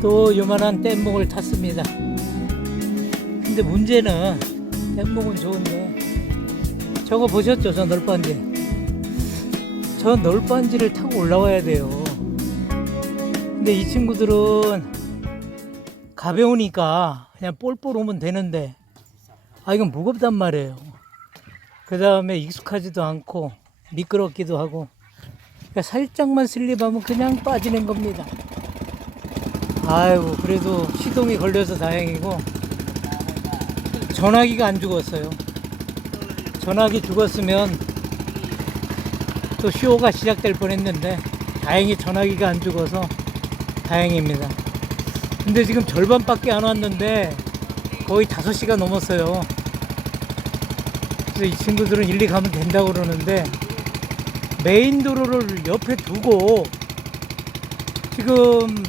또 요만한 뗏목을 탔습니다. 근데 문제는 뗏목은 좋은데 저거 보셨죠? 저 널빤지. 저 널빤지를 타고 올라와야 돼요. 근데 이 친구들은 가벼우니까 그냥 볼 오면 되는데 이건 무겁단 말이에요. 그 다음에 익숙하지도 않고 미끄럽기도 하고, 그러니까 살짝만 슬립하면 그냥 빠지는 겁니다. 아이고, 그래도 시동이 걸려서 다행이고, 전화기가 안 죽었어요. 전화기 죽었으면 또 쇼가 시작될 뻔했는데 다행히 전화기가 안 죽어서 다행입니다. 근데 지금 절반밖에 안 왔는데 거의 5시가 넘었어요. 그래서 이 친구들은 일리 가면 된다고 그러는데 메인 도로를 옆에 두고 지금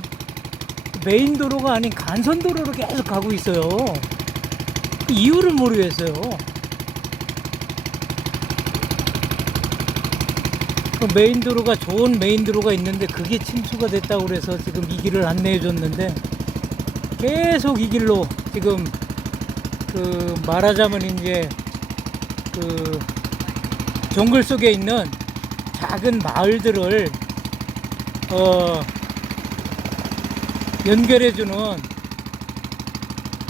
메인 도로가 아닌 간선 도로로 계속 가고 있어요. 그 이유를 모르겠어요. 그 메인 도로가 좋은 메인 도로가 있는데 그게 침수가 됐다고 그래서 지금 이 길을 안내해 줬는데 계속 이 길로 지금 그 말하자면 이제 그 정글 속에 있는 작은 마을들을 연결해주는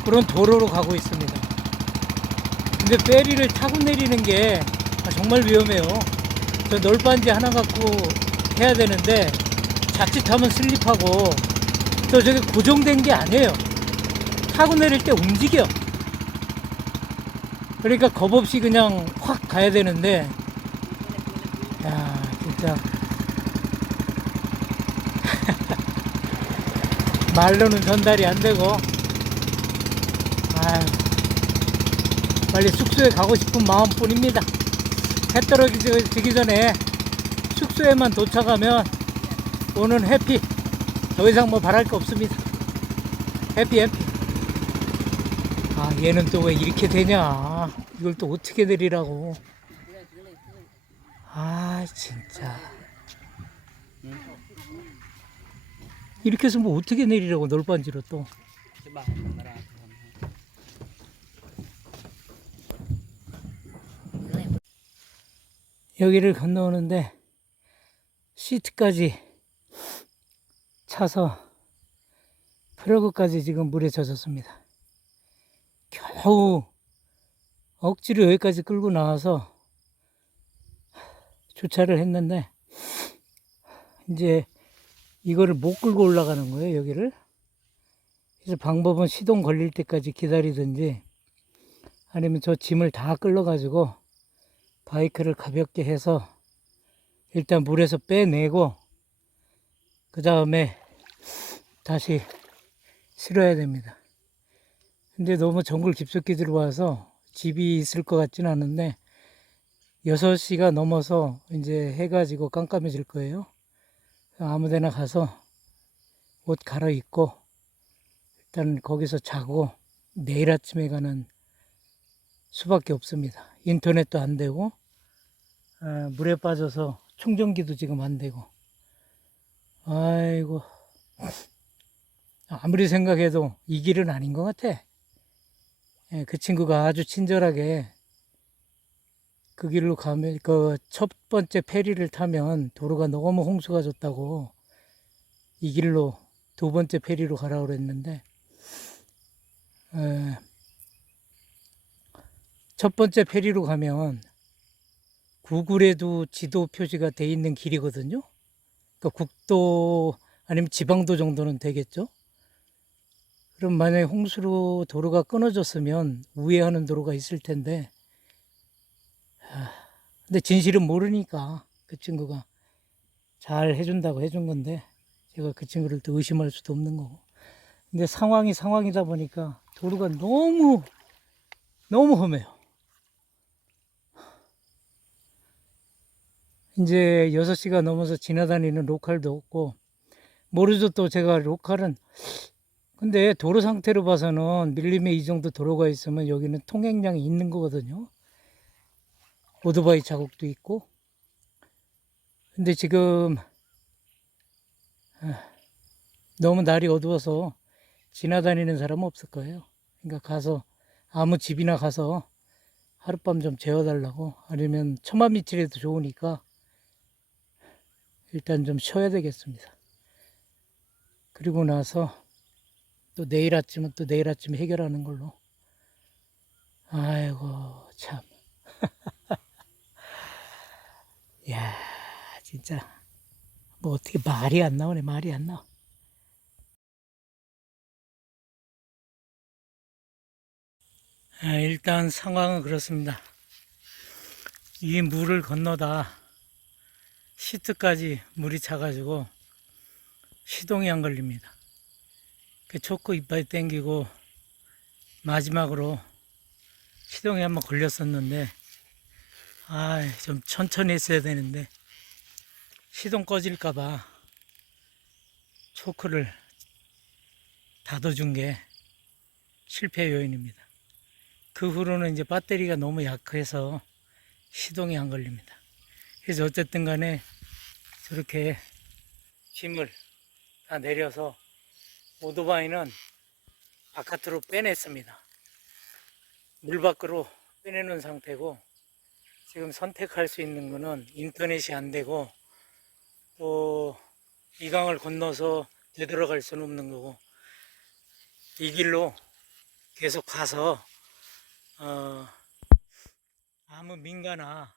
그런 도로로 가고 있습니다. 근데 페리를 타고 내리는 게 정말 위험해요. 저 널빤지 하나 갖고 해야 되는데 자칫하면 슬립하고, 또 저게 고정된 게 아니에요. 타고 내릴 때 움직여. 그러니까 겁없이 그냥 확 가야 되는데, 야 진짜 말로는 전달이 안 되고, 아유, 빨리 숙소에 가고 싶은 마음뿐입니다. 해 떨어지기 전에 숙소에만 도착하면 오늘 해피. 더 이상 뭐 바랄 거 없습니다. 해피. 얘는 또 왜 이렇게 되냐. 이걸 또 어떻게 내리라고. 진짜 이렇게 해서 뭐 어떻게 내리라고. 널빤지로 또. 여기를 건너오는데 시트까지 차서 프러그까지 지금 물에 젖었습니다. 겨우 억지로 여기까지 끌고 나와서 주차를 했는데 이제 이거를 못 끌고 올라가는 거예요, 여기를. 그래서 방법은 시동 걸릴 때까지 기다리든지 아니면 저 짐을 다 끌어가지고 바이크를 가볍게 해서 일단 물에서 빼내고 그 다음에 다시 실어야 됩니다. 근데 너무 정글 깊숙이 들어와서 집이 있을 것 같지는 않은데 6시가 넘어서 이제 해가 지고 깜깜해질 거예요. 아무데나 가서 옷 갈아입고 일단 거기서 자고 내일 아침에 가는 수밖에 없습니다. 인터넷도 안 되고 물에 빠져서 충전기도 지금 안 되고. 아이고, 아무리 생각해도 이 길은 아닌 것 같아. 그 친구가 아주 친절하게 그 길로 가면, 그 첫 번째 페리를 타면 도로가 너무 홍수가 졌다고 이 길로 두 번째 페리로 가라고 그랬는데, 첫 번째 페리로 가면 구글에도 지도 표시가 돼 있는 길이거든요. 그러니까 국도 아니면 지방도 정도는 되겠죠. 그럼 만약에 홍수로 도로가 끊어졌으면 우회하는 도로가 있을 텐데, 근데 진실은 모르니까 그 친구가 잘 해준다고 해준 건데 제가 그 친구를 또 의심할 수도 없는 거고. 근데 상황이 상황이다 보니까 도로가 너무 험해요. 이제 6시가 넘어서 지나다니는 로컬도 없고, 모르죠. 또 제가 로컬은, 근데 도로 상태로 봐서는 밀림에 이 정도 도로가 있으면 여기는 통행량이 있는 거거든요. 오토바이 자국도 있고. 근데 지금 너무 날이 어두워서 지나다니는 사람은 없을 거예요. 그러니까 가서 아무 집이나 가서 하룻밤 좀 재워달라고, 아니면 처마 밑이라도 좋으니까 일단 좀 쉬어야 되겠습니다. 그리고 나서 또 내일 아침은 또 내일 아침에 해결하는 걸로. 아이고 참. 야, 진짜 뭐 어떻게 말이 안 나오네. 말이 안 나와. 일단 상황은 그렇습니다. 이 물을 건너다 시트까지 물이 차가지고 시동이 안 걸립니다. 그 초크 이빨 당기고 마지막으로 시동이 한번 걸렸었는데, 좀 천천히 했어야 되는데 시동 꺼질까봐 초크를 닫아준 게 실패 요인입니다. 그 후로는 이제 배터리가 너무 약해서 시동이 안 걸립니다. 그래서 어쨌든 간에 저렇게 짐을 다 내려서 오토바이는 바깥으로 빼냈습니다. 물 밖으로 빼내는 상태고, 지금 선택할 수 있는 거는 인터넷이 안 되고, 또 이 강을 건너서 되돌아갈 수는 없는 거고, 이 길로 계속 가서 아무 민가나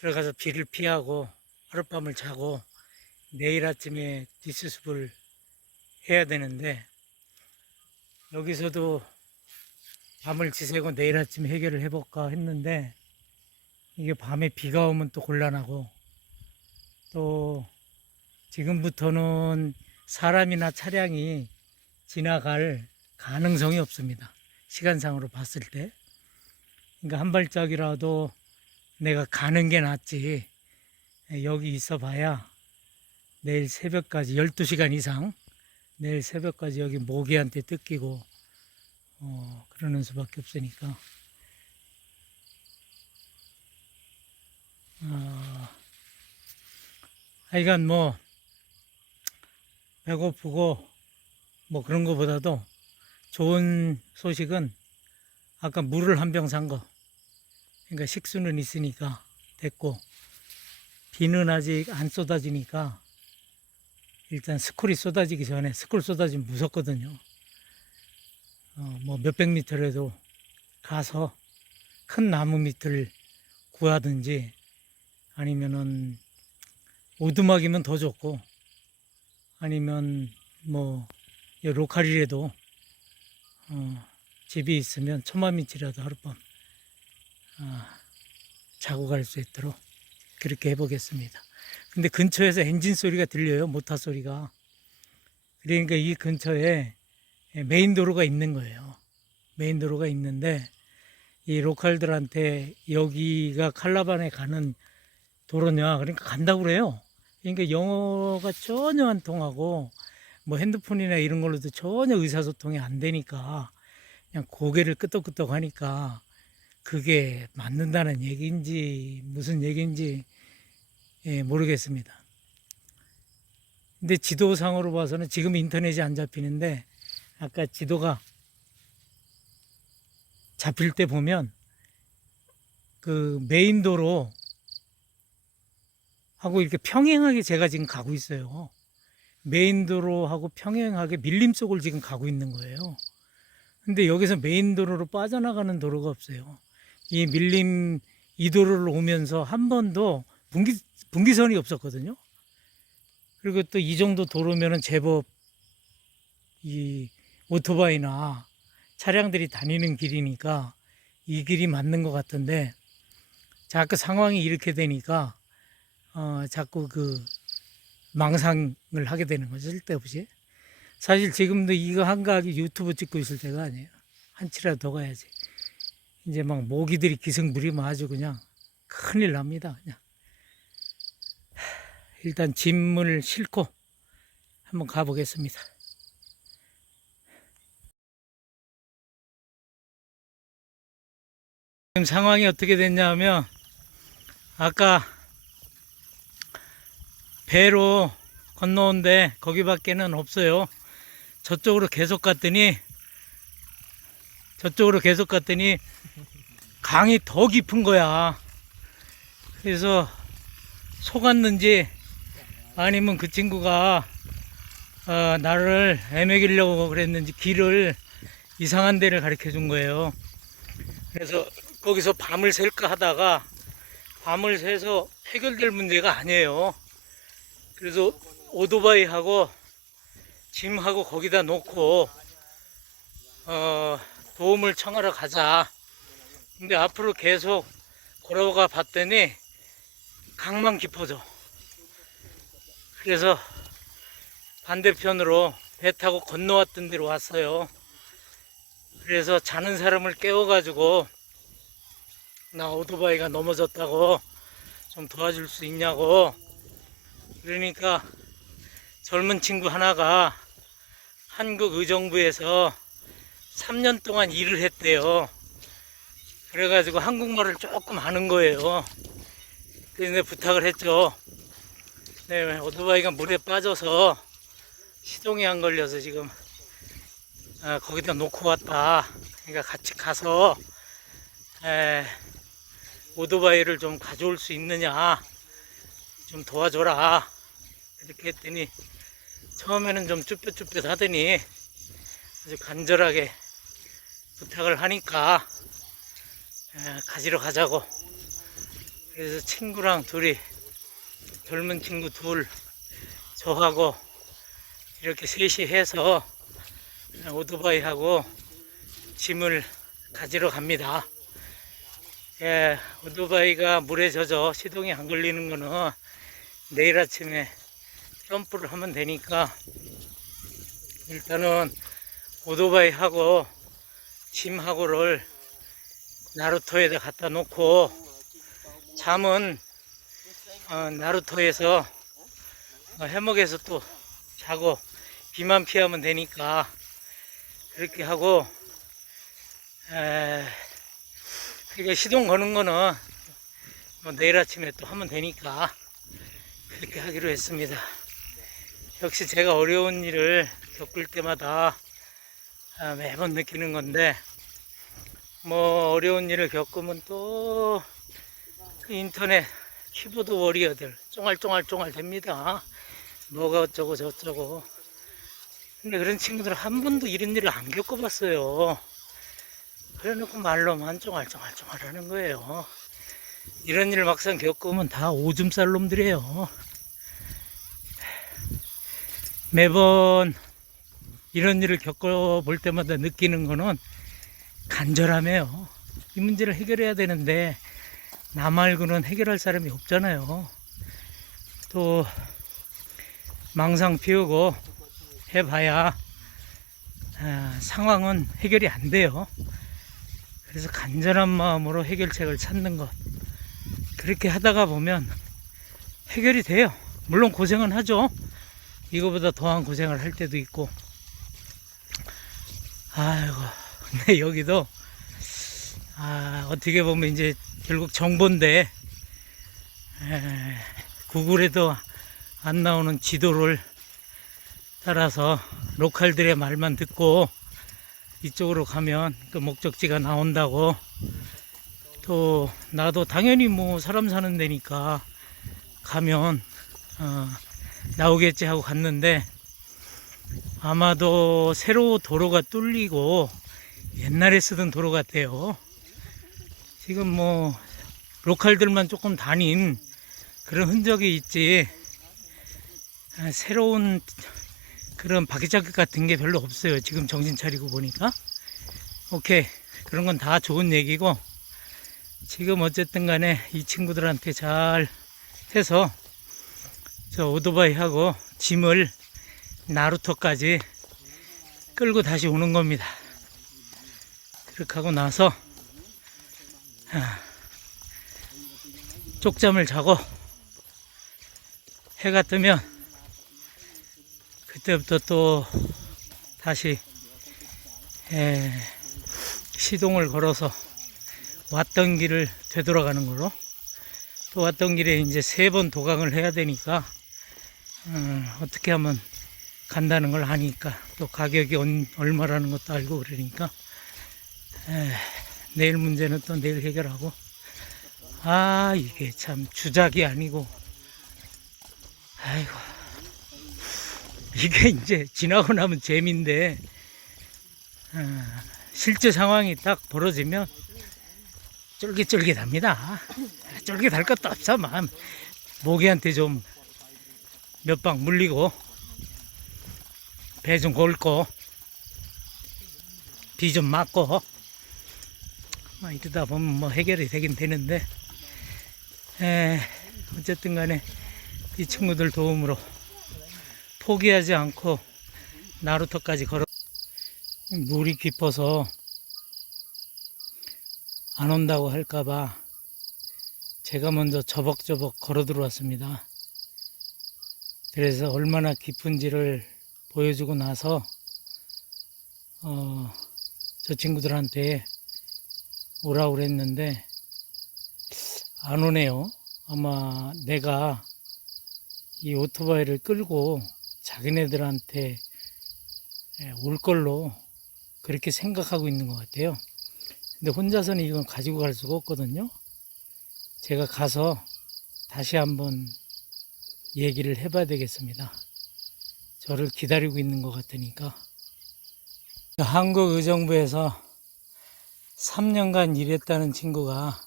들어가서 비를 피하고 하룻밤을 자고 내일 아침에 뒷수습을 해야 되는데, 여기서도 밤을 지새고 내일 아침에 해결을 해볼까 했는데, 이게 밤에 비가 오면 또 곤란하고, 또 지금부터는 사람이나 차량이 지나갈 가능성이 없습니다. 시간상으로 봤을 때. 그러니까 한 발짝이라도 내가 가는 게 낫지, 여기 있어 봐야 내일 새벽까지 12시간 이상 내일 새벽까지 여기 모기한테 뜯기고 그러는 수밖에 없으니까, 하여간 뭐 배고프고 뭐 그런 거보다도 좋은 소식은 아까 물을 한 병 산 거, 그러니까 식수는 있으니까 됐고, 비는 아직 안 쏟아지니까 일단 스콜이 쏟아지기 전에, 스콜 쏟아지면 무섭거든요. 뭐 몇백 미터라도 가서 큰 나무 밑을 구하든지, 아니면은 오두막이면 더 좋고, 아니면 뭐 로컬이라도 집이 있으면 천마 밑이라도 하룻밤 자고 갈 수 있도록 그렇게 해보겠습니다. 근데 근처에서 엔진 소리가 들려요. 모터 소리가. 그러니까 이 근처에 메인 도로가 있는 거예요. 메인 도로가 있는데, 이 로컬들한테 여기가 칼라반에 가는 도로냐 그러니까 간다고 그래요. 그러니까 영어가 전혀 안 통하고 뭐 핸드폰이나 이런 걸로도 전혀 의사소통이 안 되니까 그냥 고개를 끄덕끄덕 하니까, 그게 맞는다는 얘기인지 무슨 얘기인지 모르겠습니다. 근데 지도상으로 봐서는 지금 인터넷이 안 잡히는데, 아까 지도가 잡힐 때 보면 그 메인 도로 하고 이렇게 평행하게 제가 지금 가고 있어요. 메인 도로하고 평행하게 밀림 속을 지금 가고 있는 거예요. 근데 여기서 메인 도로로 빠져나가는 도로가 없어요. 이 밀림 이 도로를 오면서 한 번도 분기선이 없었거든요. 그리고 또 이 정도 도로면은 제법 이 오토바이나 차량들이 다니는 길이니까 이 길이 맞는 것 같은데, 자꾸 상황이 이렇게 되니까 자꾸 그 망상을 하게 되는 거죠. 쓸데없이. 사실 지금도 이거 한가하게 유튜브 찍고 있을 때가 아니에요. 한치라도 더 가야지. 이제 막 모기들이 기승 부리면 아주 그냥 큰일 납니다. 그냥. 일단 짐을 싣고 한번 가보겠습니다. 지금 상황이 어떻게 됐냐면, 아까 배로 건너온데 거기밖에는 없어요. 저쪽으로 계속 갔더니 강이 더 깊은 거야. 그래서 속았는지 아니면 그 친구가 나를 애매기려고 그랬는지 길을 이상한 데를 가르쳐 준 거예요. 그래서 거기서 밤을 샐까 하다가 밤을 새서 해결될 문제가 아니에요. 그래서 오토바이하고 짐하고 거기다 놓고 도움을 청하러 가자. 근데 앞으로 계속 걸어가 봤더니 강만 깊어져. 그래서 반대편으로 배 타고 건너왔던 데로 왔어요. 그래서 자는 사람을 깨워가지고 나 오토바이가 넘어졌다고 좀 도와줄 수 있냐고. 그러니까 젊은 친구 하나가 한국 의정부에서 3년 동안 일을 했대요. 그래가지고 한국말을 조금 아는 거예요. 그래서 내가 부탁을 했죠. 네, 오토바이가 물에 빠져서 시동이 안 걸려서 지금 거기다 놓고 왔다. 그러니까 같이 가서 오토바이를 좀 가져올 수 있느냐 좀 도와줘라. 그렇게 했더니 처음에는 좀 쭈뼛쭈뼛 하더니 아주 간절하게 부탁을 하니까 가지러 가자고. 그래서 친구랑 둘이, 젊은 친구 둘, 저하고 이렇게 셋이 해서 오토바이하고 짐을 가지러 갑니다. 오토바이가 물에 젖어 시동이 안 걸리는 거는 내일 아침에 점프를 하면 되니까 일단은 오토바이하고 짐하고를 나루터에다 갖다 놓고 잠은 나루터에서 해먹에서 또 자고 비만 피하면 되니까 그렇게 하고, 그러니까 시동 거는 거는 뭐 내일 아침에 또 하면 되니까 그렇게 하기로 했습니다. 역시 제가 어려운 일을 겪을 때마다 매번 느끼는 건데, 뭐 어려운 일을 겪으면 또 그 인터넷 키보드 워리어들 쫑알쫑알 됩니다. 뭐가 어쩌고 저쩌고. 근데 그런 친구들은 한 번도 이런 일을 안 겪어봤어요. 그래놓고 말로만 쫑알쫑알 하는 거예요. 이런 일을 막상 겪으면 다 오줌 쌀 놈들이에요. 매번 이런 일을 겪어볼 때마다 느끼는 거는 간절함이에요. 이 문제를 해결해야 되는데 나 말고는 해결할 사람이 없잖아요. 또 망상 피우고 해봐야 상황은 해결이 안 돼요. 그래서 간절한 마음으로 해결책을 찾는 것, 그렇게 하다가 보면 해결이 돼요. 물론 고생은 하죠. 이거보다 더한 고생을 할 때도 있고. 아이고, 근데 여기도 어떻게 보면 이제 결국 정보인데 구글에도 안 나오는 지도를 따라서 로컬들의 말만 듣고 이쪽으로 가면 그 목적지가 나온다고. 또 나도 당연히 뭐 사람 사는 데니까 가면 나오겠지 하고 갔는데, 아마도 새로 도로가 뚫리고 옛날에 쓰던 도로 같아요. 지금 뭐 로컬들만 조금 다닌 그런 흔적이 있지, 새로운 그런 바퀴자국 같은 게 별로 없어요. 지금 정신 차리고 보니까. 오케이, 그런 건 다 좋은 얘기고, 지금 어쨌든 간에 이 친구들한테 잘 해서 저 오토바이하고 짐을 나루터까지 끌고 다시 오는 겁니다. 그렇게 하고 나서 쪽잠을 자고 해가 뜨면 그때부터 또 다시 시동을 걸어서 왔던 길을 되돌아가는 걸로. 또 왔던 길에 이제 3번 도강을 해야 되니까 어떻게 하면 간다는 걸 아니까, 또 가격이 얼마라는 것도 알고 그러니까 내일 문제는 또 내일 해결하고. 이게 참 주작이 아니고, 아이고, 이게 이제 지나고 나면 재미인데 실제 상황이 딱 벌어지면 쫄깃쫄깃합니다. 쫄깃할 것도 없어. 모기한테 좀 몇 방 물리고, 배 좀 걸고, 비 좀 맞고, 이러다 보면 뭐 해결이 되긴 되는데, 어쨌든 간에 이 친구들 도움으로 포기하지 않고 나루터까지 걸어. 물이 깊어서 안 온다고 할까봐 제가 먼저 저벅저벅 걸어 들어왔습니다. 그래서 얼마나 깊은지를 보여주고 나서 저 친구들한테 오라고 그랬는데 안 오네요. 아마 내가 이 오토바이를 끌고 자기네들한테 올 걸로 그렇게 생각하고 있는 것 같아요. 근데 혼자서는 이건 가지고 갈 수가 없거든요. 제가 가서 다시 한번 얘기를 해봐야 되겠습니다. 저를 기다리고 있는 것 같으니까. 한국 의정부에서 3년간 일했다는 친구가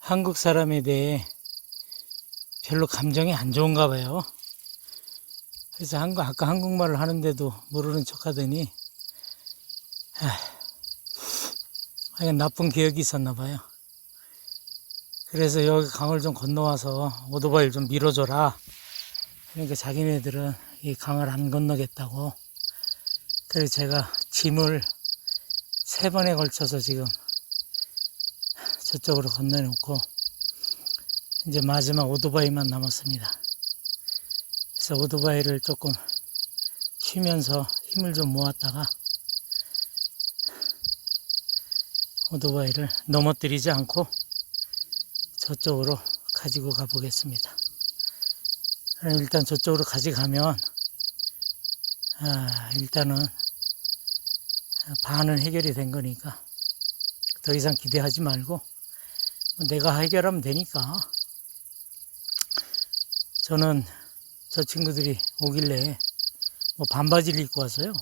한국 사람에 대해 별로 감정이 안 좋은가 봐요. 그래서 아까 한국말을 하는데도 모르는 척 하더니 나쁜 기억이 있었나 봐요. 그래서 여기 강을 좀 건너와서 오토바이를 좀 밀어줘라. 그러니까 자기네들은 이 강을 안 건너겠다고. 그래서 제가 짐을 3번에 걸쳐서 지금 저쪽으로 건너놓고 이제 마지막 오토바이만 남았습니다. 그래서 오토바이를 조금 쉬면서 힘을 좀 모았다가 오토바이를 넘어뜨리지 않고 저쪽으로 가지고 가 보겠습니다. 일단 저쪽으로 가져가면 일단은 반은 해결이 된 거니까 더 이상 기대하지 말고 내가 해결하면 되니까. 저는 저 친구들이 오길래 뭐 반바지를 입고 왔어요.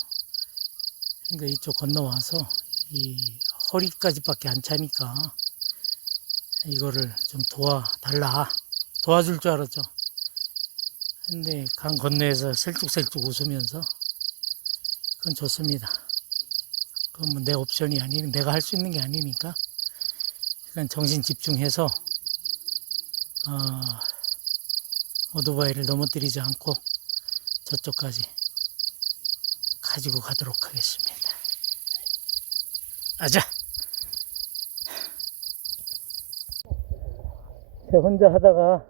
그러니까 이쪽 건너와서 이 허리까지밖에 안 차니까 이거를 좀 도와줄 줄 알았죠. 근데 강 건너에서 슬쩍슬쩍 웃으면서 그건 좋습니다. 그건 뭐 내 옵션이 아니니, 내가 할 수 있는 게 아니니까 그냥 정신 집중해서 오토바이를 넘어뜨리지 않고 저쪽까지 가지고 가도록 하겠습니다. 아자! 제가 혼자 하다가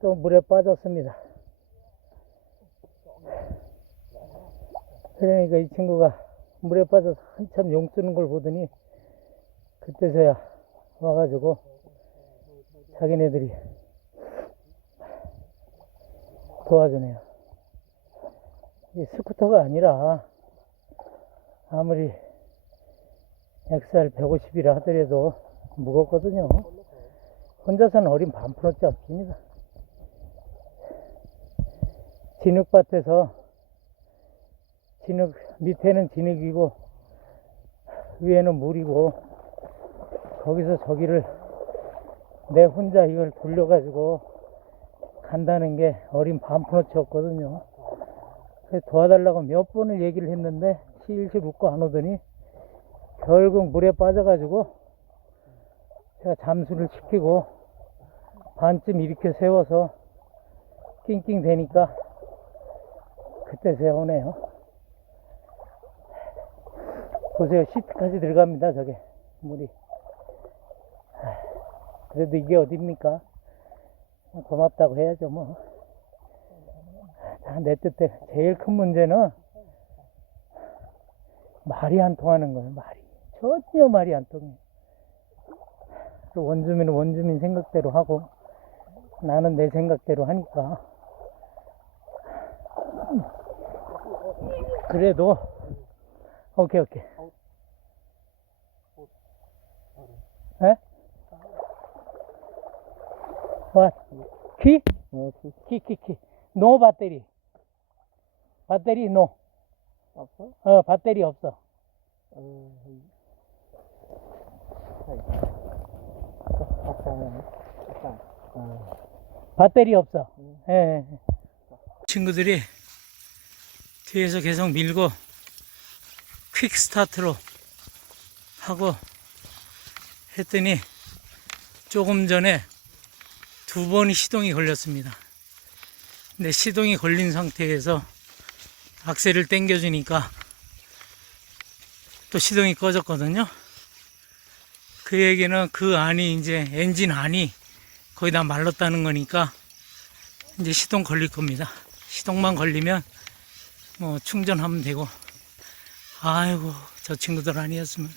또 물에 빠졌습니다. 그러니까 이 친구가 물에 빠져서 한참 용 쓰는 걸 보더니 그때서야 와가지고 자기네들이 도와주네요. 이 스쿠터가 아니라 아무리 XR 150이라 하더라도 무겁거든요. 혼자서는 어린 반푼어치 없습니다. 진흙밭에서 밑에는 진흙이고 위에는 물이고 거기서 저기를 내 혼자 이걸 돌려가지고 간다는 게 어린 반푼어치 없거든요. 그래서 도와달라고 몇 번을 얘기를 했는데 실실 웃고 안 오더니 결국 물에 빠져가지고 제가 잠수를 시키고 반쯤 이렇게 세워서 낑낑 대니까 그때서야 오네요. 보세요, 시트까지 들어갑니다. 저게 물이. 그래도 이게 어딥니까? 고맙다고 해야죠 뭐. 내 뜻대로 제일 큰 문제는 말이 안 통하는 거예요. 전혀 말이 안 통해요. 원주민은 원주민 생각대로 하고 나는 내 생각대로 하니까 그래도 오케이. 에? What? 키? 키. 노 배터리. 배터리 노. 없어? 배터리 없어. 배터리 없어. 예. 친구들이 뒤에서 계속 밀고 퀵 스타트로 하고 했더니 조금 전에 2번이 시동이 걸렸습니다. 근데 시동이 걸린 상태에서 악셀을 당겨주니까 또 시동이 꺼졌거든요. 그 얘기는 그 안이 이제 엔진 안이 거의 다 말랐다는 거니까 이제 시동 걸릴 겁니다. 시동만 걸리면 뭐 충전하면 되고. 아이고, 저 친구들 아니었으면.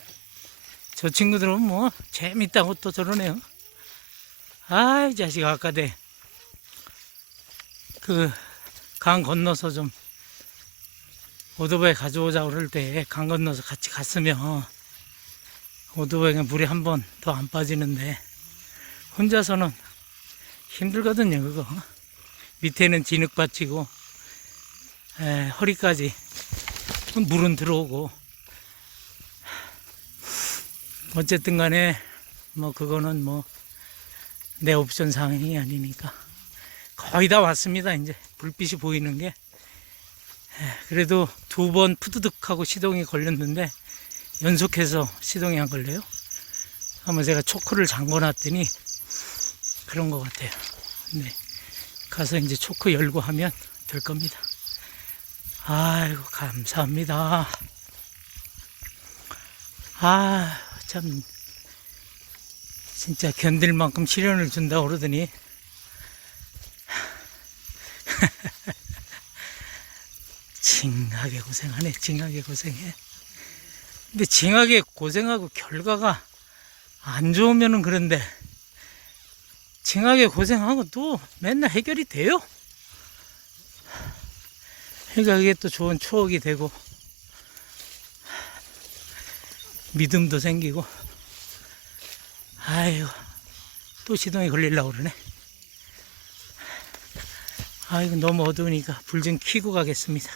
저 친구들은 뭐 재밌다고 또 저러네요. 아이 자식, 아까대 그 강 건너서 좀 오토바이 가져오자 그럴 때 강 건너서 같이 갔으면 오토바이가 물에 한 번 더 안 빠지는데 혼자서는 힘들거든요. 그거 밑에는 진흙 받치고 허리까지 물은 들어오고. 어쨌든 간에 뭐 그거는 뭐 내 옵션 상황이 아니니까. 거의 다 왔습니다. 이제 불빛이 보이는 게. 그래도 2번 푸드득 하고 시동이 걸렸는데 연속해서 시동이 안 걸려요. 아마 제가 초크를 잠궈 놨더니 그런 것 같아요. 네. 가서 이제 초크 열고 하면 될 겁니다. 아이고, 감사합니다. 아, 참 진짜 견딜 만큼 시련을 준다고 그러더니 징하게 고생하네. 징하게 고생해. 근데 징하게 고생하고 결과가 안 좋으면은 그런데 징하게 고생하고 또 맨날 해결이 돼요. 그러니까 그게 또 좋은 추억이 되고 믿음도 생기고. 아이고, 또 시동이 걸리려고 그러네. 아이고, 너무 어두우니까 불 좀 켜고 가겠습니다.